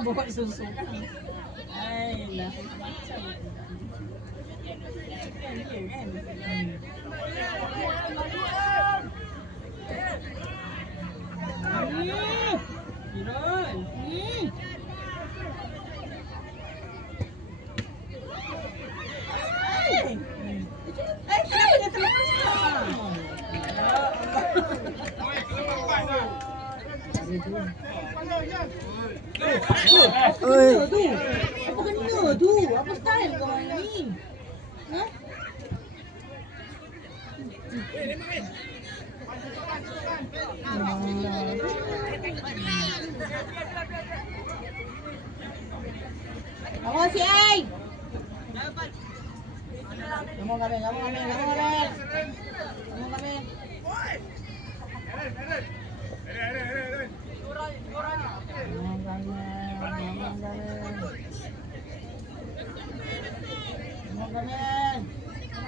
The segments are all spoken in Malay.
Bawa susu. Ayolah, macam Apa kena tu? Apa style kau main ni? Ha? Kamu si Ai. Kamu kami.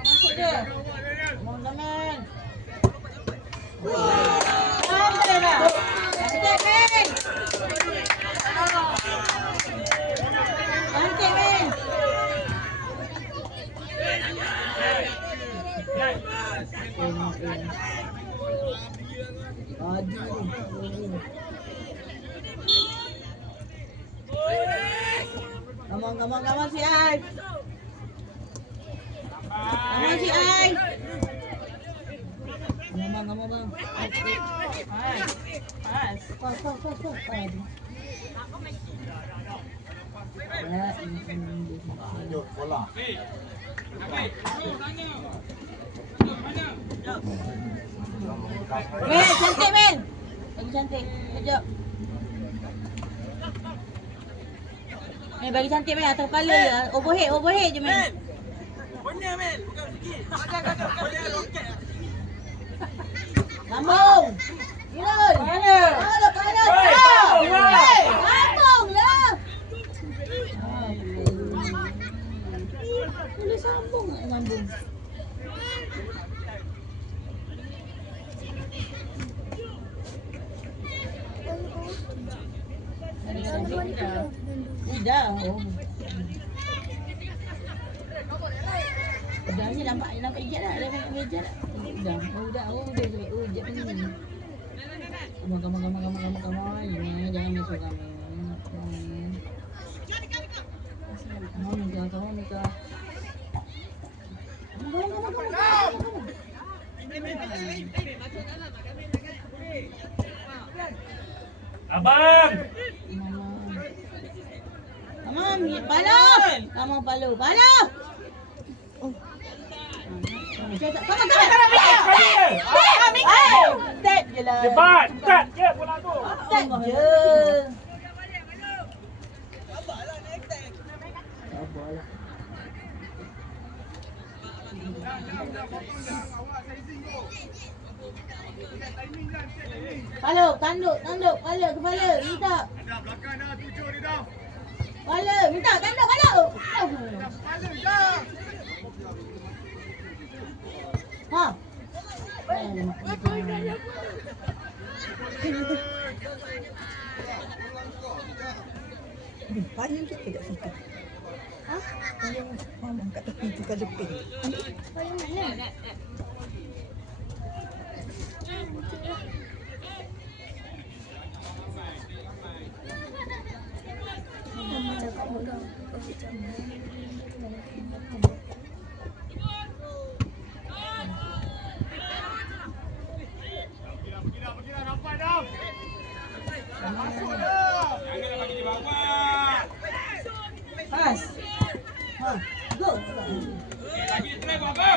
Masuk dia. Kamen. Sampai dah. Cantik, Men. Cantik, Men. Come on si Ai. Come si Ai. Come on. Kau. Lanjut bola. Men, cantik Men. Lagi cantik. Kejap. Bagi cantik Men atas kepala je. Overhead je Men. Benar Men, bukan sikit. Bukan roket. Sambung. Gilun. Kanan. Sambung lah. Boleh sambung tak sambung? Dah. Dah ni nampak ijat dah. Ada meja dah. Dah. Ijat ni. Kamu. Ini jangan masuk kamu. Kamu nikah. Abang. Kamu palu. Tap je lah. Cepat, start je bola tu. Tap je. Sabarlah naik tag. Sabarlah. Palu, tanduk, kepala, minta. Ada belakang dah, tujuh dia dah. Kepala, minta, tanduk. Kepala dah. Ha. Payung kita kat situ. Ha? Payung mama kat tepi tu kat depan. Payung mana? Mama dah kat mudah. Pergi dah, nampak dah. Masuk dah. Janganlah bagi dia bawah. Pas. Ha, go. Bagi try buat apa?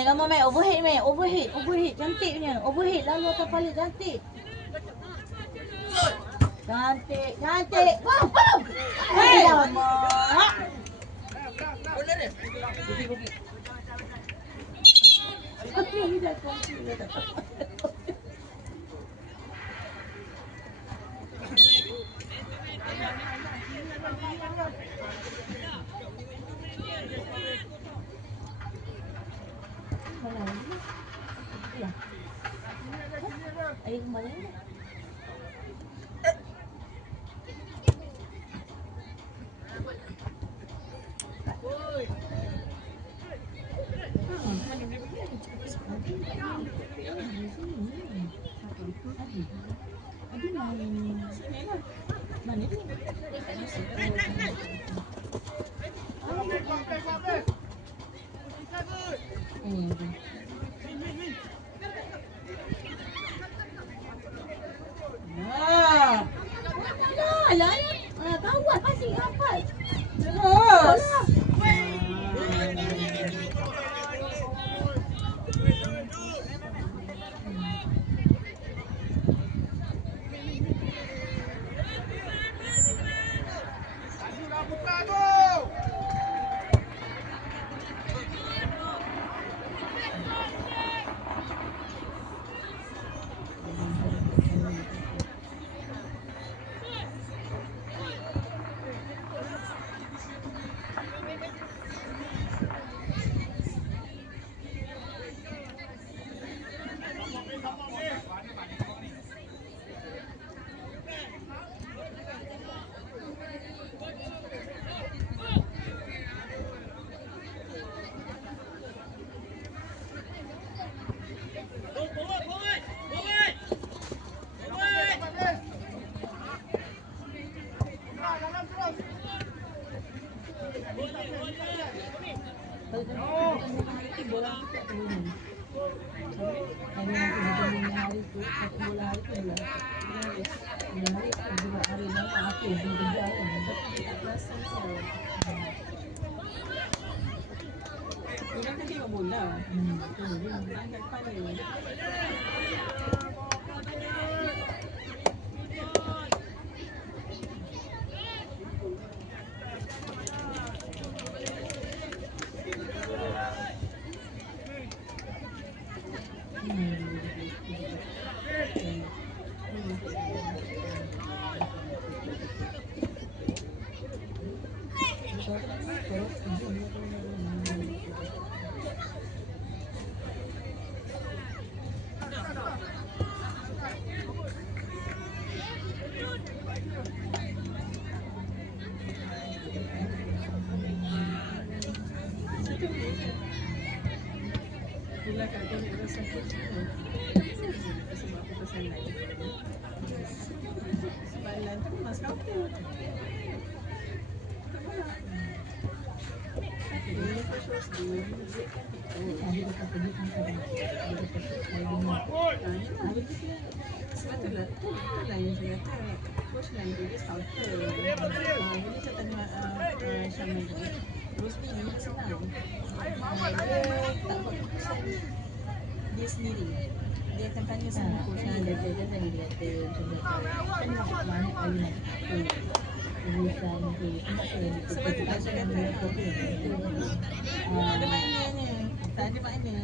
Main gambar main overhead main. Overhead. Cantik punya. Overhead lalu atas kepala cantik. Cantik. Wow. Hei, mak. Bola dia. Air kembali. Kawat pasir rapat. Terus. Dah buka tu. Dia kan tengok bola. Dia angkat kepala. Bila kata dia rasa sakit. Sebab apa pasal lain. Sebab lain tu mas kampung. Dia proses dia sebab itulah yang saya kata coach lain dia scouter. Jadi saya tanya Syamil Rosmi ni dia senang. Dia tak buat keputusan dia sendiri. Dia akan tanya sama coach. Dia tadi dia kata kan nak mana kali nak urusan tu Sebab tu saya kata ada maknanya. Tak ada makna.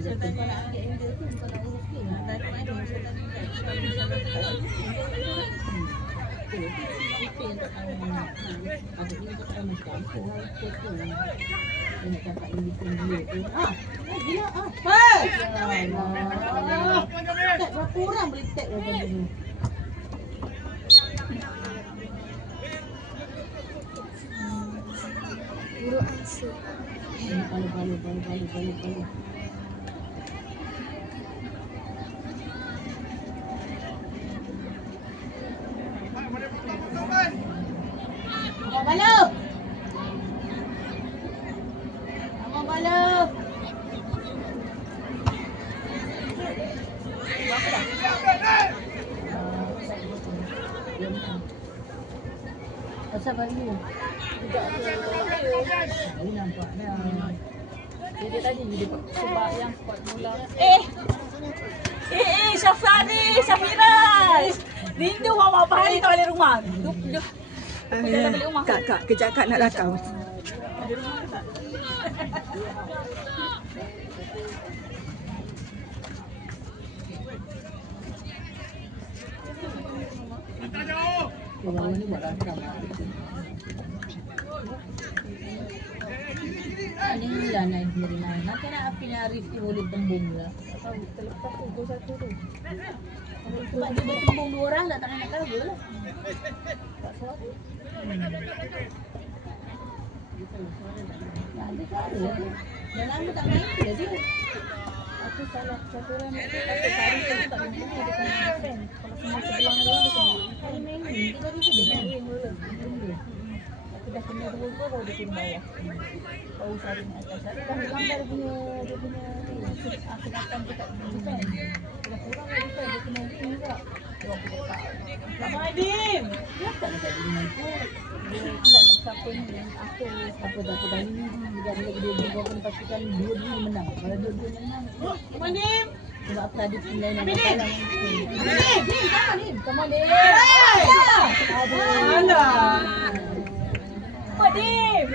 Saya tanya kau nak ambil angle tu kau nak urus dia. tak ada makna. Saya tanya kalau misalnya tak ada Itu yang tak tahu mana. Ada ini tak tahu macam apa tu. Ini cakap ini pun dia tu. Gila Pas! Tak berapa orang boleh tag daripada ni. Buruk ansur. Palu. Abang Balu. Abang Balu. Pasal Balu. Tidak ada. Ini nampak dah. Dia tadi dia sebab yang spot mula. Syafrani, Syafiraz. Rindu mama apa hari tak balik rumah. Duk. Balik rumah. Kak, kejap Kak nak rakam. Tak jauh. Orang ni buat rakam. Ini lah naik diri naik. Nanti nak api ni Arif tu boleh tembung lah. Tahu terlepas tu gol satu tu. Sebab dia bertembung 2 orang tak nak cover lah. Tak suara. Tak ada cara lah. Dah lama tak main ke dia? Aku salah satu orang ni kata Sari tu tak boleh main dia kena defend. Kalau semua sebelah dia orang dia kena. Kalau main ni, dia tadi tu dia main. Dia mula. Aku dah kena 2 gol baru dia turun bawah. Baru Sari ni atas. Sari dah lambat dia punya kesempatan dekat defend. Dah kurang dia defend dia kena win juga. Dia orang pun tak. Selamat Adim. Dia tak nak jadi main pun. Dia tak siapa ni yang aku Apa dah aku dah ni juga dia kena pastikan 2-2 menang. Kalau 2-2 menang, Adim. sebab aku ada tim lain yang kalah yang ni. Come on Dim. Alah. Adim.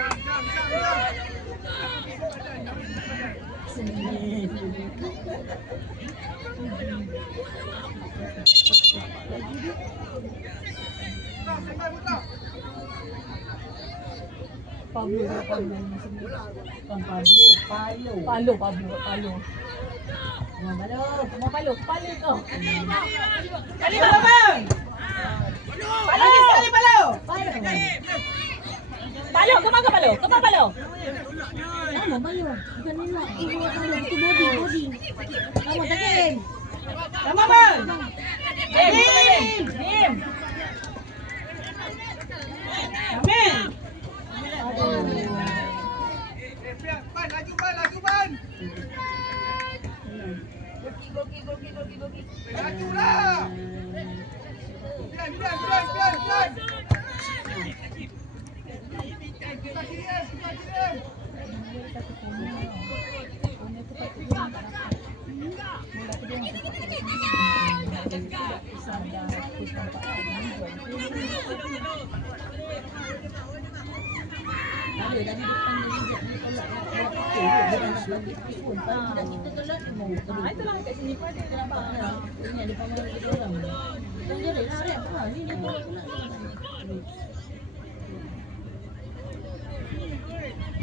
Sampai buka. Pablo. Palo kau. Kali bang. Lagi sekali Palo. Palo, kemana Palo? Kemana Palo? Lama Palo. Bukan ni nak. Palo. Itu body. Lama tak game. Lama bang. Dim. Amin. Biar ban laju ban. Laju lah. Biar. Kita kiri. Ada tadi depan dia juga dia tolak nak buat itu. Dia nak bagi pun. Kalau tidak kita tolak dia mau terus. Itulah kat sini pun ada dia nampak. Ini ada pamangan kita orang. Dan dia rela rep. Ni dia tolak pula.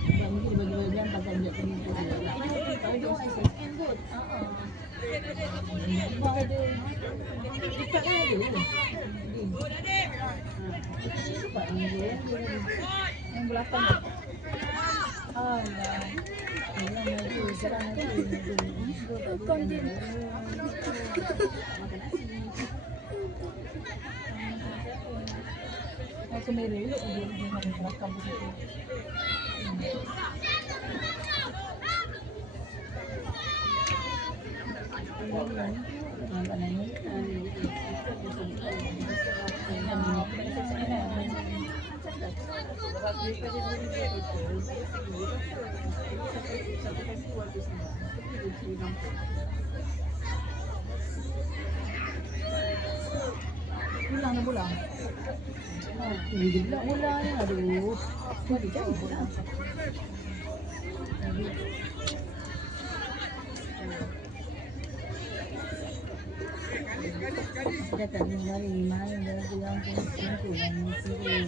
Sebab mungkin dia bagi bagian pasal dia penipu dia. Kalau dia orang scan kot. Sebab ada. Cepat kan ada. Cepat dia. Yang belakang. Alah. Serang lagi. Kontin. Aku merah elok dia dengan rakam begitu. Pulang dah pulang. Dia pula bola ni. Aduh. Kau ada jam bola. Dia tak mari main dari yang pun yang sini.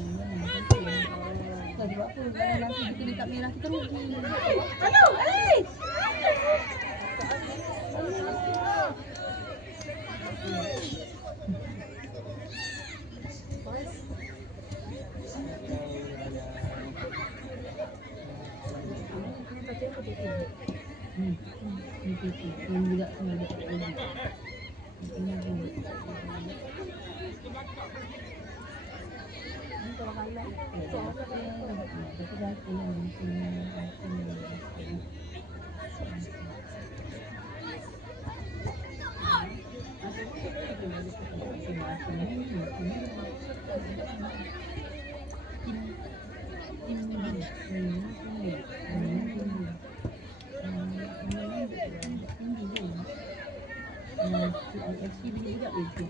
Tak buat apa kalau nanti kita dekat merah kita rugi. Aduh, Ini juga semua dekat lagi. Kalau kalah, Tapi dah pulang di sini. IFC bini budak itu.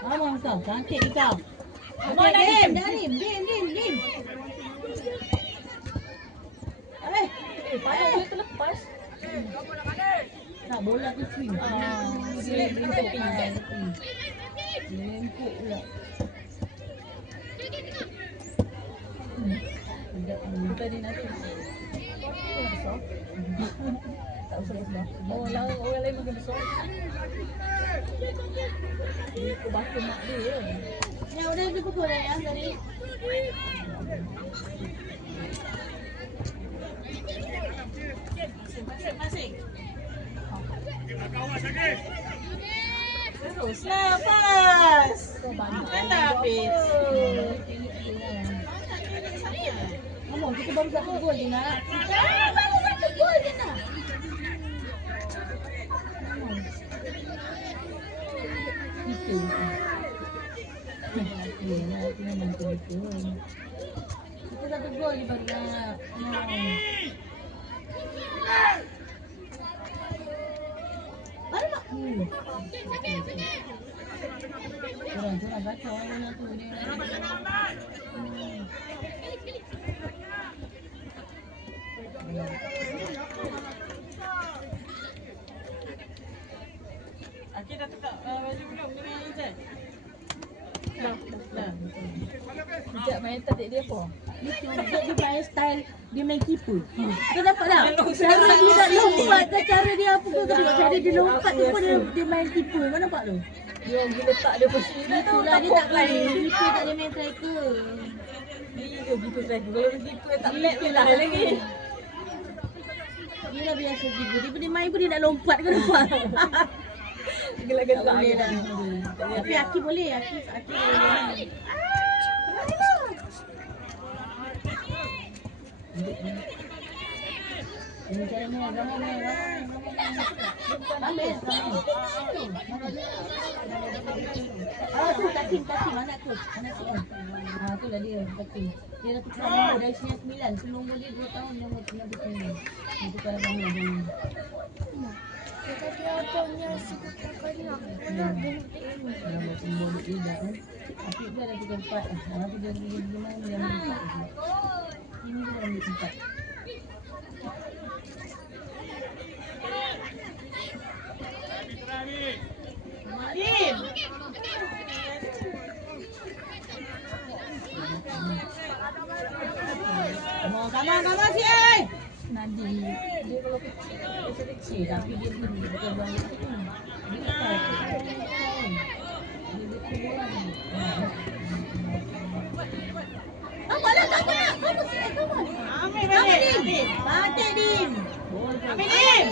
Abang kau, cantik kau. Come on, Nadim. Dim. Payah dia terlepas. Tak bola tu swing. Swing, tepi. Lempuk pula. Kita ni nanti. Tak besar. Oh, lawan orang lain makin besar. Dia kebaka mak dia. Ya udah tu pukul dah ya tadi. Masing-masing. Teruslah pas. Kan dah habis. Ngomong kita baru satu gol je nak. Baru satu gol je nak. Kita. Ya, kita memang betul. Kita satu gol je baru nak. Alamak. Kurang kacau orang tu ni. Aki dah tukar baju belum dengan Izan? Dah. Sekejap main taktik dia apa? Dia main style dia main keeper. Kau dapat tak? Cara dia tak lompat ke cara dia apa ke tadi? Cara dia lompat tu pun dia main keeper. Kau nampak tu? Dia orang gila tak dia pun sini tu. Itulah dia tak boleh. Keeper tak boleh main striker. Ni ke gitu striker. Kalau keeper tak back belah lagi. Dia dah biasa keeper. Dia main pun dia nak lompat. Kau nampak? Gelak-gelak. Tak boleh dah. Tapi Aki boleh. Aki boleh main. Ini cara main, ramai. Tu Takim anak tu kan. Tu lah dia Takim. Dia dah tukar nombor dari sini 9. Tu nombor dia 2 tahun nombor 9. Dia tukar nombor dia. Tadi abangnya sebut kakaknya aku nak berhenti ini. Nombor nombor dia dah kan. Tapi dia dah tukar 4. Nanti dia main dia ambil 4. Ini dia ambil 4. Dim. Come on, si. Nanti dia kalau kecil tapi dia bukan buang itu kan. Dia tak tahu. Dia bola ni. Apa lah tak nak? Kamu sini kamu. Ambil balik. Cantik Dim. Ambil Dim.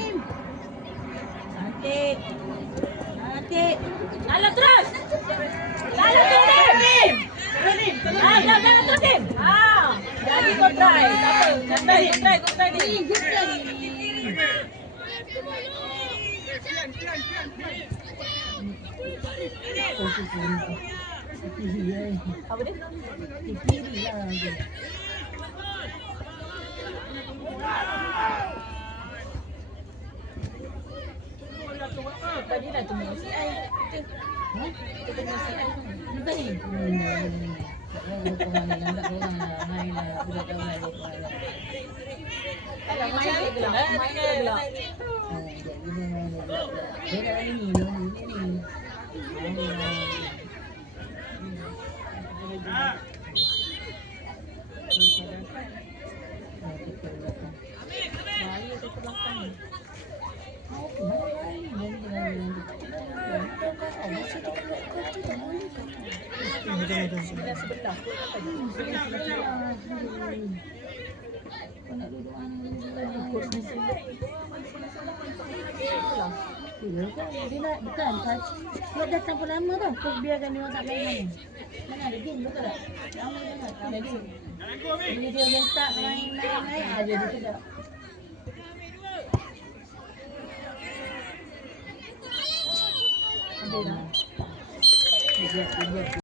Cantik. Lalu terus. Lalu terus Dim. Dim. Lalu terus Dim. Jadi kau try. Tak apa. Kau try Dim. Apa dia? Kiri lah dia. Tadi dah tunggu si ai. Kita tengah siap. Bukan ni. Lambat orang lah. Main lah. Budak tahu lah. Kalau main dia gelak. Main dia gelak. Dia dah ni. Bahaya tu ke belakang. Sebelah sebelah. Kau nak duduk mana? Ikut mesin dia. Dia nak bukan sebab datang pun lama tau. Kau biarkan dia orang tak main. Mana ada game betul tak? Lama sangat. Ada game. Bila dia minta main. Dia tidak. Bira.